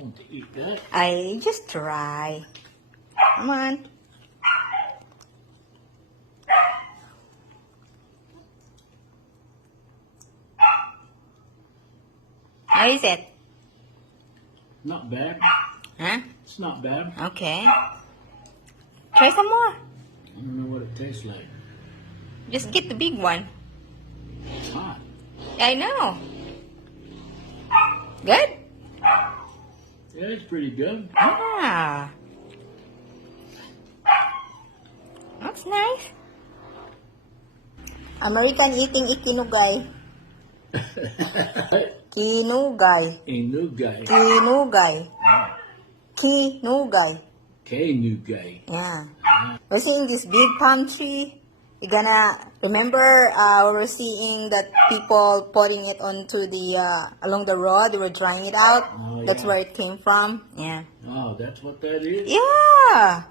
want to eat that. I just try. Come on. How is it? Not bad. Huh? It's not bad. Okay. Try some more. I don't know what it tastes like. Just get the big one. It's hot. I know. Good? Yeah, it's pretty good. Ah. That's nice. American eating ikinugay. Kinugay. A new guy. Kinugay. Kinugay. K new guy. Yeah. We're seeing this big palm tree. You're gonna remember we were seeing that people putting it onto the along the road. They were drying it out. Oh, That's yeah. where it came from. Yeah. Oh, that's what that is? Yeah.